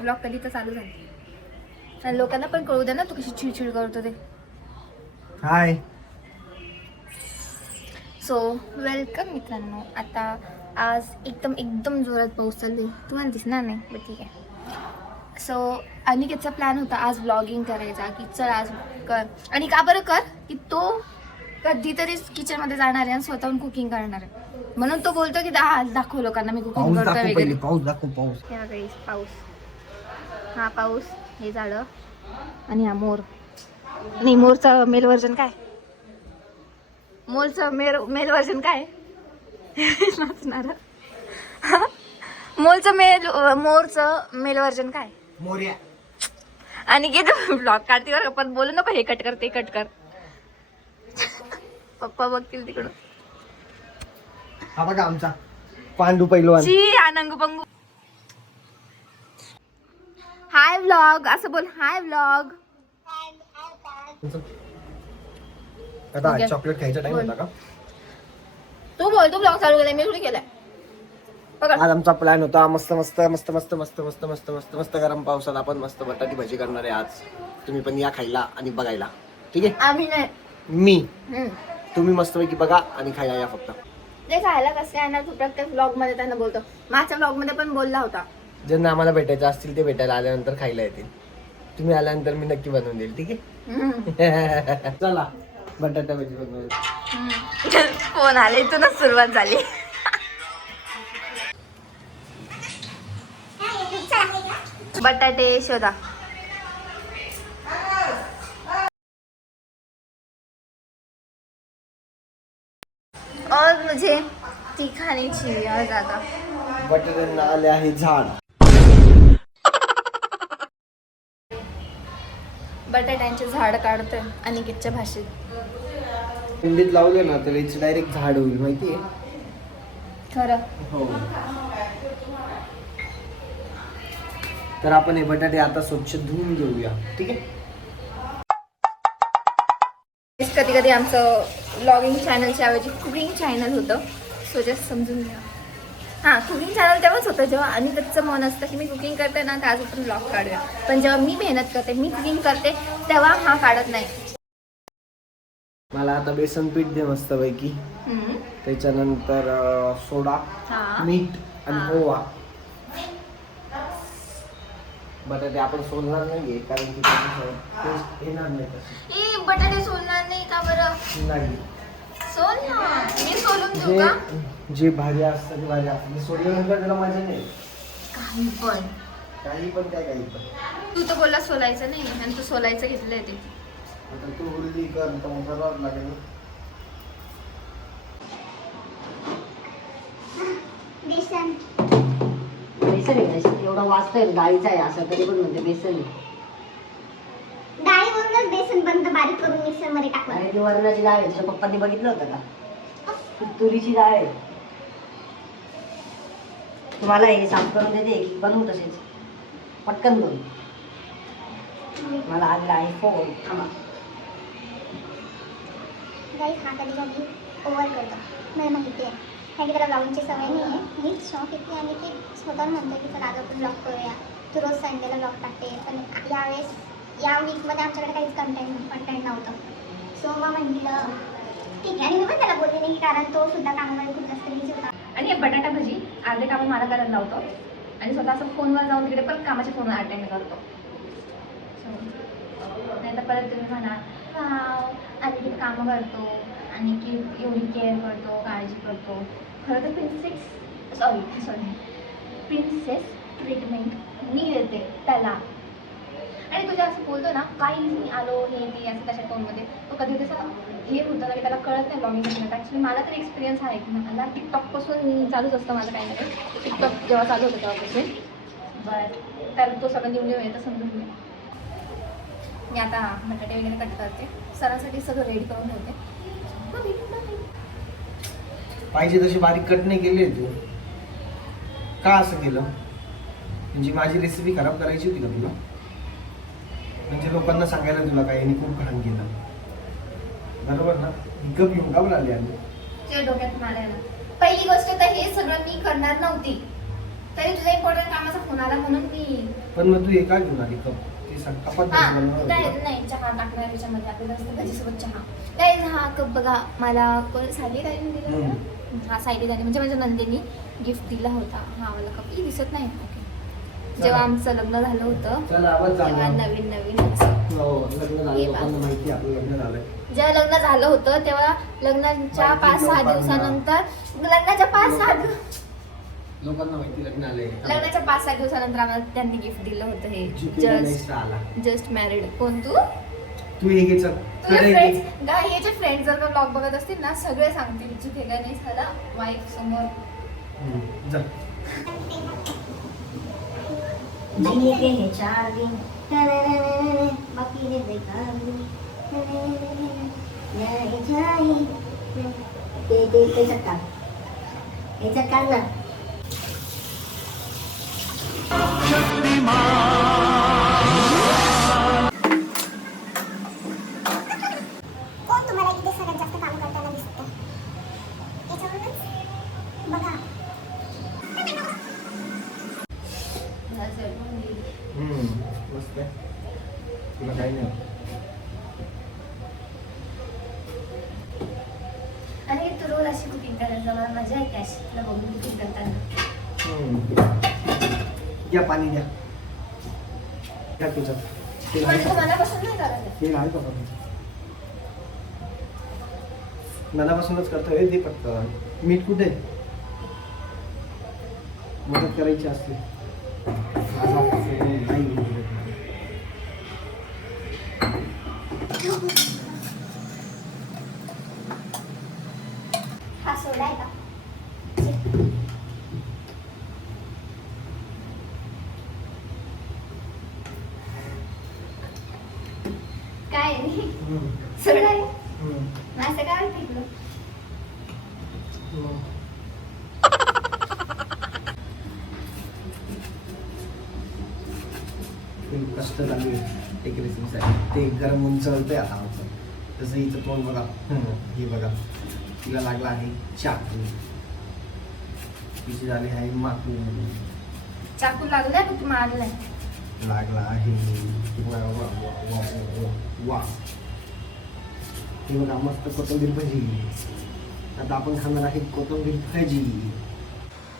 Blog कधी तर चालू झाली आणि लोकांना पण कळू दे ना तू कशी चिडचिड करतो ते. हाय. सो वेलकम मित्रांनो. आता आज एकदम जोरात पाऊस चालू आहे, तुम्हाला दिसणार नाही पण ठीक आहे. सो अनिकेतचा प्लॅन होता आज व्लॉगिंग करायचा की चल आज कर, आणि का बरं कर की तो कधीतरी किचनमध्ये जाणार आहे आणि स्वतःहून कुकिंग करणार आहे, म्हणून तो बोलतो की दाखव लोकांना मी कुकिंग करतो वगैरे. पाऊस दाखव. पाऊस. हे बघा पाऊस, हा पाऊस, हे झाडं आणि हा मोर. नाही, मोरचं मेल व्हर्जन काय, मोलचं मेल व्हर्जन काय नाचणार. मोरचं मेल व्हर्जन काय मोर्या. आणि किती ब्लॉग काढते बरं, पण बोलू नको हे कट कर ते कट कर. पप्पा बघतील तिकडून. हा बघा आमचा पांडू पैलवान. जी आनंग पंगू. हाय व्लॉग असं बोल, हाय व्लॉग. आता चॉकलेट खायचा टाइम होता का? तू बोल, तू ब्लॉग चालू केलाय, मी थोडी केलाय. आज आमचा प्लॅन होता मस्त मस्त मस्त मस्त मस्त मस्त मस्त मस्त मस्त गरम पावसात आपण मस्त बटाटी भाजी करणार आहे आज. तुम्ही पण या खायला आणि बघायला, ठीक आहे? आम्ही नाही, मी तुम्ही मस्तपैकी बघा आणि खायला या फक्त. ते खायला कसं येणार तू प्रत्येक व्लॉग मध्ये त्यांना बोलतो. माझ्या व्लॉग मध्ये पण बोलला होता. ज्यांना आम्हाला भेटायचं असतील ते भेटायला आल्यानंतर खायला येतील. तुम्ही आल्यानंतर मी नक्की बनवून देईल, ठीक आहे? चला बटाटा भाजी बनवू. फोन आले, इथूनच सुरुवात झाली. बटाटे शोधा. और मुझे ती खाने चाहिए और ज्यादा. बटाट्यांना आले आहे झाड. बटाट्यांचे झाड काढतोय अनिकेतच्या भाषेत. कुंडीत लावले ना तर याची डायरेक्ट झाड होईल, माहितीये? खरं. हो. तर आपण हे बटाटे आता स्वच्छ धुवून घेऊया, ठीक आहे? कधी कधी आमचं व्लॉगिंग चॅनलच्या ऐवजी कुकिंग चॅनल होतं, सो जस्ट समजून घ्या. हां, कुकिंग चॅनल तेव्हाच होतं जेव्हा अनिकेतचं मन असतं की मी कुकिंग करते ना तर आज आपण व्लॉग काढूया. पण जेव्हा मी मेहनत करते, मी कुकिंग करते, तेव्हा हा काढत नाही. मला आता बेसन पीठ दे मस्त पैकी. त्याच्यानंतर सोडा, मीठ आणि ओवा. बटाटे आपण सोडणार नाहीये कारण की टेस्ट येणार नाही तशी. ए बटाटे सोलणार नाही का बरं? नाही, सोल ना, मी सोलून देऊ का? जे भाजी असतं ते भाजी असतं, मी सोडल्यानंतर त्याला मजा नाही. काही पण काही पण तू तर बोलला सोलायचं नाही आणि तू सोलायचं घेतलंय ते. आता तू हुल्ली कर तर मग करावंच लागेल. बेसन आहे, एवढा वाचतोय डाळीचा आहे असं तरी पण म्हणते बेसन आहे. डाळीवरूनच बेसन बनत बारीक करून मिक्सर मध्ये टाकून. अरे ती वरणाची डाळ आहे, तुझ्या पप्पांनी बघितलं होतं का? तुरीची डाळ आहे. तुम्हाला हे साफ करून देते की बनवू तसेच पटकन बनवू. मला आलेला आहे फोन. गाईस हा कधी कधी ओव्हर करतो, मला माहिती आहे, कारण की त्याला ब्लॉगिंगची सवय नाही आहे. मीच शॉक येते आणि ते स्वतः म्हणतो की चला आज आपण ब्लॉग करूया. तू रोज संडेला ब्लॉग टाकते, पण यावेळेस या वीकमध्ये आमच्याकडे काहीच कंटेंट नव्हतं. सो मग म्हटलं ठीक आहे, आणि मी पण त्याला बोलले नाही कारण तो सुद्धा कामामध्ये खूप जास्त बिझी होता. आणि हे बटाटा भजी अर्धे कामं मला करायला लावतो आणि स्वतः असं फोनवर जाऊन तिकडे पण कामाच्या फोनवर अटेंड करतो. नाही तर परत तुम्ही म्हणा वाव अनिकेत कामं करतो, अनिकेत एवढी केअर करतो, काळजी करतो. खरं तर प्रिन्सेस ट्रीटमेंट मी देते त्याला. आणि तुझ्या असं बोलतो ना काही मी आलो हे मी असं त्याच्या टोनमध्ये, तो कधी तसं हे होतं ना की त्याला कळत नाही ब्लॉगिंग करण्यात. ॲक्च्युली मला तर एक्सपिरियन्स आहे की मला टिकटॉकपासून चालूच असतं माझं काही ना काही. टिकटॉक जेव्हा चालू होतं तेव्हापासून बट त्याला तो सगळं निवडून येतं समजून घे. मी आता बटाटे वगैरे कट करते, सरांसाठी सगळं रेडी करून ठेवते. पाहिजे तशी बारीक कट नाही केली तू का? असं केलं म्हणजे माझी रेसिपी खराब करायची होती का तुला? म्हणजे लोकांना सांगायला तुला काय यांनी खूप घाण केलं, बरोबर ना? गप घेऊन का आली आम्ही तुझ्या डोक्यात मारायला. पहिली गोष्ट तर हे सगळं मी करणार नव्हती, तुझा इम्पॉर्टंट कामाचा फोन आला म्हणून मी पण मग तू हे काय घेऊन आली कप ते सांग कपात हा बनवणार काय होती नाही चहा टाकणार याच्यामध्ये आपल्याला असतं भाजीसोबत चहा काय हा कप बघा मला सायली ताईने दिला होता. हा सायली ताईने म्हणजे माझ्या नंदेनी गिफ्ट दिला होता हा वाला कप ही दिसत नाही ओके जेव्हा आमचं लग्न झालं होतं का? चल आवाज तेव्हा झाला नवीन हो लग्न झालं हे लोकांना बघ. माहिती आहे आपलं लग्न झालंय जेव्हा लग्न झालं होतं तेव्हा लग्नाच्या माहिती 5-6 लोकांना. दिवसानंतर लग्नाच्या 5-6 लोकांना माहिती लग्न आलंय लग्नाच्या 5-6 दिवसानंतर आम्हाला त्यांनी गिफ्ट दिलं होतं हे जिकीला नाही आला जस्ट मॅरिड कोण तू तू हे घे चल तुझे कडे घे. फ्रेंड्स हे जे फ्रेंड्स जर का ब्लॉग बघत असतील ना सगळे सांगतील जिथे काय नाही झाला वाईफ समोर जा जिए के हैं 4 दिन बाकी ने देखा नहीं जाई ते त्याच्यात काढ याच्यात काढ ना कोण तुम्हाला इथे सगळ्यात जास्त काम करताना दिसतं याच्यावरूनच बघा मस्त आहे तुला काही नाही आणि तू रोज अशी कुकिंग करायचं मला मजा येते अशी तुला बघून कुकिंग करताना घ्या पाणी घ्या घ्या तुझं तेल आहे पण तू का? मनापासून नाही करायचं तेल आहे का पाणी मनापासूनच करतोय ते पटकन मीठ कुठे मदत करायची असते हा सोडा आहे का काय आहे? सोडा आहे असं काय वाटतं इकडं कष्ट चालू आहे एक रेसिपीसाठी ते गरम उंचवतंय आता आमचं तसं हिचं तोंड बघा हे बघा तिला लागला आहे चाकू तिची झाली आहे माकू चाकू लागलाय पण तू मारलाय लागला आहे वा वा वा वा वा वा हे बघा मस्त कोथिंबीर भजी आता आपण खाणार आहे कोथिंबीर भजी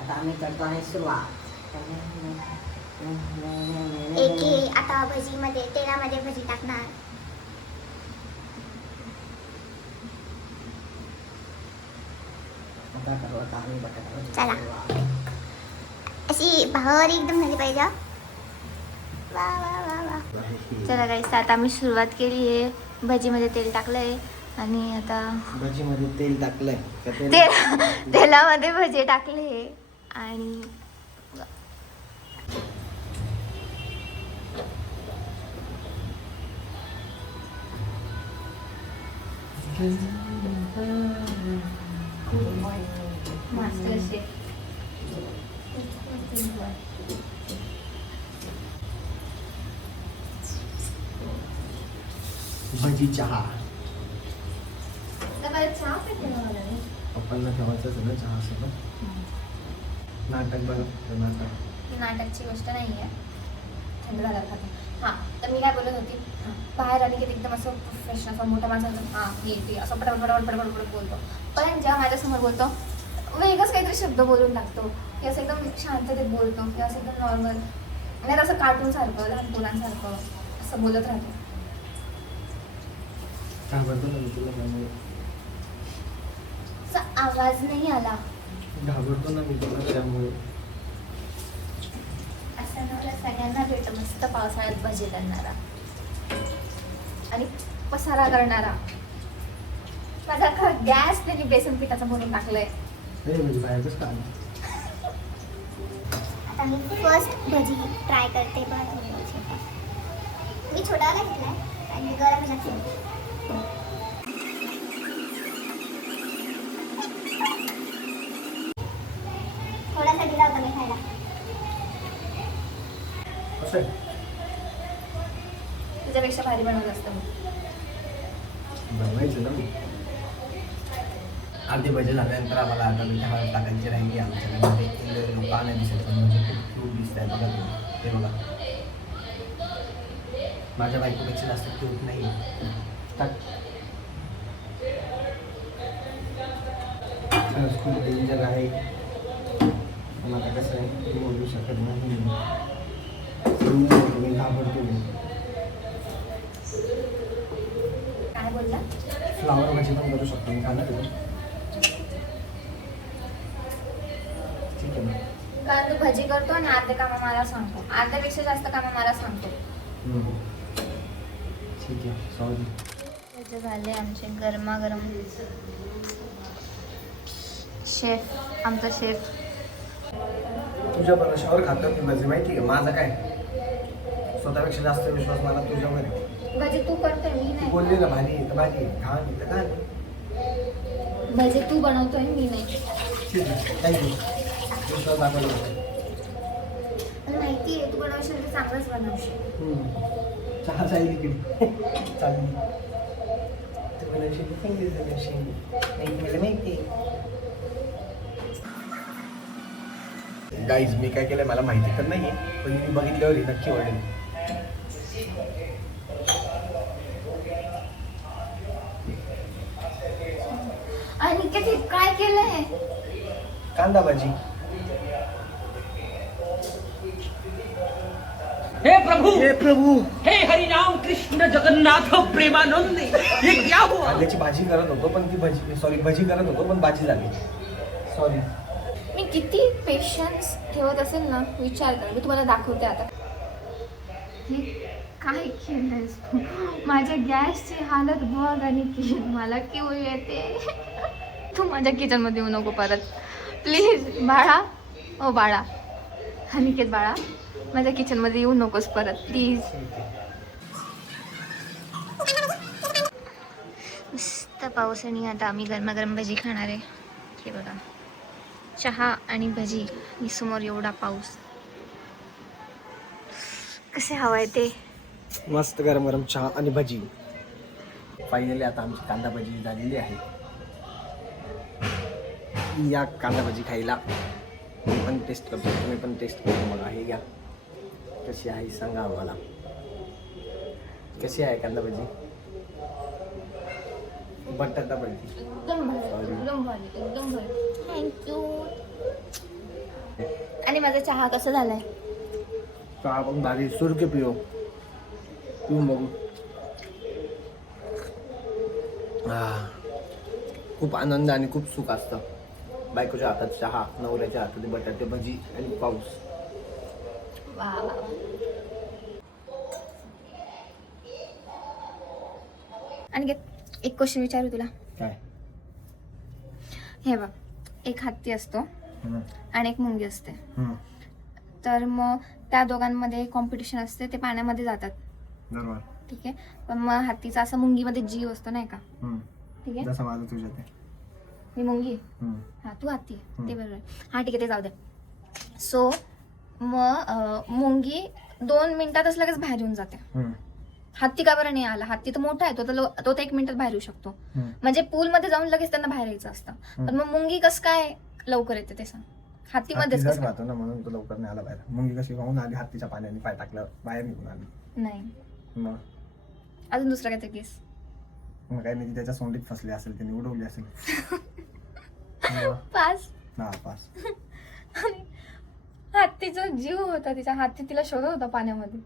आता आम्ही करतो आहे सुरुवात एके आता भजीमध्ये तेलामध्ये भजी टाकणार आता करू आता आम्ही बटाटा भाजी चला. करू. अशी भारी एकदम झाली पाहिजे हं. वा वा वा वा चला गाईस आता आम्ही सुरुवात केली आहे भजीमध्ये तेल टाकलंय आणि आता भजीमध्ये तेल टाकलंय तेलामध्ये भजे टाकले आणि मास्टर शेफ भजी चहा चहा पिते ना मला नाही. पप्पांना ठेवायचं सगळं चहा सोबत नाटक बघा नाटक ही नाटकची गोष्ट नाही आहे थंड झालं खाते हां तर मी काय बोलत होती बाहेर आली की ते एकदम असं प्रोफेशनल असं मोठ्या माणसाचं हां हे ते असं पटापट बोलतो पण जेव्हा माझ्यासमोर बोलतो वेगळंच काहीतरी शब्द बोलून टाकतो की असं एकदम शांततेत बोलतो किंवा असं एकदम नॉर्मल नाही असं कार्टूनसारखं लहान मुलांसारखं असं बोलत राहतो घाबरतो ना मी तुला त्यामुळे असा आवाज नाही आला घाबरतो ना मी तुला त्यामुळे असं नवरा सगळ्यांना भेटतो मस्त पावसाळ्यात भजी करणारा आणि पसारा करणारा माझा अख्खा गॅस त्यांनी बेसन पिठाचा भरून टाकलंय हे म्हणजे बाहेर कसं आलं आता मी फर्स्ट भजी ट्राय करते बघ मी छोटावाला घेतलाय आणि गरम लागते थोडासा दिला होता मी खायला कसं आहे तुझ्यापेक्षा भारी बनवलं असतं मी बनवायचं ना मी अर्धी भजी झाल्यानंतर आम्हाला आता मीठ हळद टाकायची राहिली आमच्याकडे लोक नाही दिसत पण म्हणजे खूप क्यूट दिसत आहे बघा तुम्ही ते बघा माझ्या बायकोपेक्षा जास्त क्यूट नाही टाक खरंच खूप डेंजर आहे पण आता कसं आहे ते बोलू शकत नाही समजून घेतो मी घाबरतो मी काय बोलला? फ्लावर भाजी पण करू शकतो मी खाणार आहे ठीक आहे ना कारण तू भजी करतो आणि अर्धे कामं मला सांगतो, अर्ध्यापेक्षा जास्त कामं मला सांगतो. ठीक आहे सॉरी झाले आमचे गरमागरम शेफ, आमचा शेफ. तुझ्या भरोशावर खातो मी भजी माहिती आहे माझं काय स्वतःपेक्षा जास्त विश्वास मला तुझ्यावर आहे. भजी तू करतोय मी तू नाही. बोलली ना भारी आहे, तर भारी आहे खा नाही तर खा नाही. भजी तू बनवतोय मी नाही. ठीक आहे थँक्यू विश्वास दाखवला मला माहिती आहे तू बनवशील तर चांगलंच बनवशील. चहा जाईल इकडे चालेल तू बनवशील थँक्यू बनवशील नाही मला माहिती गाईज मी काय केलंय मला माहिती तर नाही पण मी बघितल्यावर ही नक्की आवडेल. आणि किती काय केलंय? कांदा भाजी हे प्रभु हे प्रभू हे हरिनाम कृष्ण जगन्नाथ प्रेमानंद ये क्या हुआ? कांद्याची भाजी करत होतो पण ती भजी करत होतो पण भाजी झाली सॉरी. मी किती पेशन्स ठेवत असेल ना विचार कर. मी तुम्हाला दाखवते आता. हे काय केलंयस तू? माझ्या गॅसची हालत बघ आणि की मला किव येते. तू माझ्या किचनमध्ये येऊ नको परत प्लीज बाळा. ओ बाळा, अनिकेत बाळा, माझ्या किचनमध्ये येऊ नकोस परत प्लीज. मस्त पाऊस आणि आता आम्ही गरमागरम भजी खाणार आहे. हे बघा चहा आणि भजी आणि समोर एवढा पाऊस. कसे हवंय ते. मस्त गरम गरम चहा आणि भजी. फायनली आता आमची कांदा भजी झालेली आहे. या कांदा भजी खायला मी पण टेस्ट करतो तुम्ही पण टेस्ट करतो बघा. हे घ्या कशी आहे सांगा आम्हाला कशी आहे कांदा भजी बटाटा भजी. एकदम भारी, एकदम भारी, एकदम भारी. थँक्यू. आणि माझा चहा कसा झालाय? चहा पण भारी सुरके पिओ पिऊन बघू. खूप आनंद आणि खूप सुख असतं. बायकोच्या हातात चहा, नवऱ्याच्या हातात बटाटे भजी आणि पाऊस. वा वा. आणि एक क्वेश्चन विचारू तुला. काय हे बघ, एक हत्ती असतो आणि एक मुंगी असते. तर मग त्या दोघांमध्ये कॉम्पिटिशन असते. ते पाण्यामध्ये जातात बरोबर ठीक आहे. पण मग हत्तीचा असा मुंगीमध्ये जीव असतो नाही का? ठीक आहे. जसं माझं तुझ्या ते मी मुंगी हा तू हत्ती ते बरोबर आहे. हा ठीक आहे ते जाऊ दे. सो मग मुंगी 2 मिनिटातच लगेच बाहेर येऊन जाते. हत्ती का बरं नाही आला? हत्ती तर मोठा आहे, तो तर 1 मिनिटात बाहेर येऊ शकतो. म्हणजे पूलमध्ये जाऊन लगेच त्यांना बाहेर यायचं असतं. पण मग मुंगी कसं काय लवकर येते ते सांग? हत्तीमध्येच कसं काय? राहतो ना म्हणून तो लवकर नाही आला बाहेर. मुंगी कशी वाहून आली हत्तीच्या पाण्याने पाय टाकलं बाहेर निघून आली. नाही. मग अजून दुसरा काहीतरी केस. मग काय नाही त्याच्या सोंडीत फसली असेल त्याने उडवली असेल. पास. हा पास. आणि हत्तीचा जीव होता तिच्या. हत्ती तिला शोधत होता पाण्यामध्ये.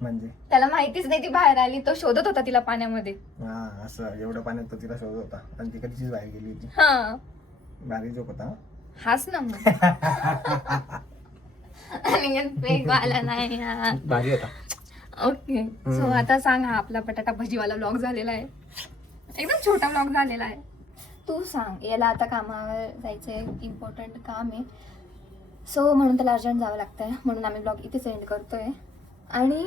म्हणजे त्याला माहितीच नाही ती बाहेर आली. तो शोधत होता तिला पाण्यामध्ये. हा असं एवढ्या पाण्यात तो तिला शोधत होता आणि ती कधीचीच बाहेर गेली होती. हा भारी जोक होता. हाच ना मग. आणि फेक वाला नाही हा. भारी होता. ओके सो आता सांग. हा आपला बटाटा भजीवाला व्लॉग झालेला आहे. एकदम छोटा व्लॉग झालेला आहे. तू सांग. याला आता कामावर जायचंय, इम्पॉर्टंट काम आहे. सो म्हणून त्याला अर्जंट जावं लागतंय. म्हणून आम्ही ब्लॉग इथेच एंड करतोय. आणि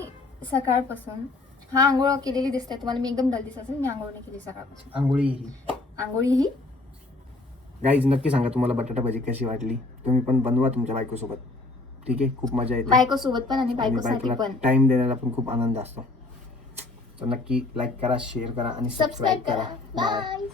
सकाळपासून हा आंघोळ केलेली दिसते तुम्हाला. मी एकदम डल दिसत असेल. मी आंघोळ नाही केली सकाळपासून. आंघोळी ही गाईज नक्की सांगा तुम्हाला बटाटा भाजी कशी वाटली. तुम्ही पण बनवा तुमच्या बायकोसोबत. ठीक आहे. खूप मजा येते बायको सोबत पण आणि बायकोसाठी पण. टाइम देण्याला पण खूप आनंद असतो. तर नक्की लाईक करा, शेअर करा आणि सबस्क्राईब करा. बाय. बाय.